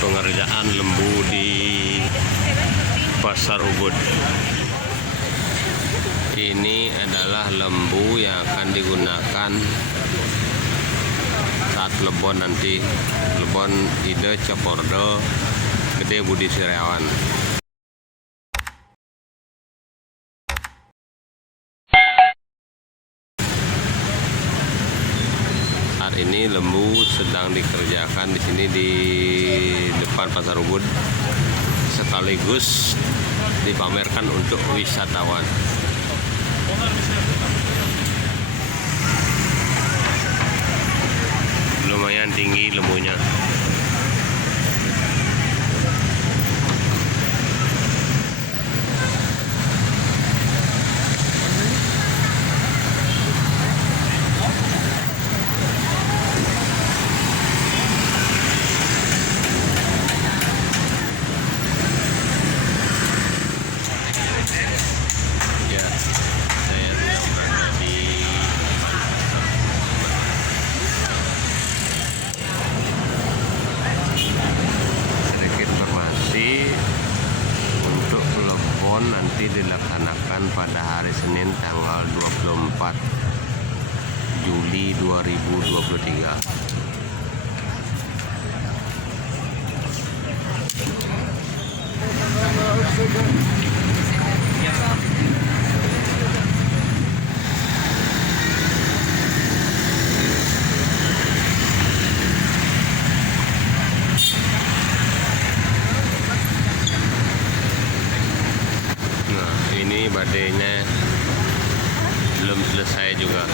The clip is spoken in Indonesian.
Pengerjaan lembu di Pasar Ubud. Ini adalah lembu yang akan digunakan saat lebon nanti, lebon Ide Copordo Gede Budi Setiawan. Saat ini lembu sedang dikerjakan di sini di depan Pasar Ubud, sekaligus dipamerkan untuk wisatawan. Lumayan tinggi lembunya. Nanti dilaksanakan pada hari Senin tanggal 24 Juli 2023. Ini badainya belum selesai juga.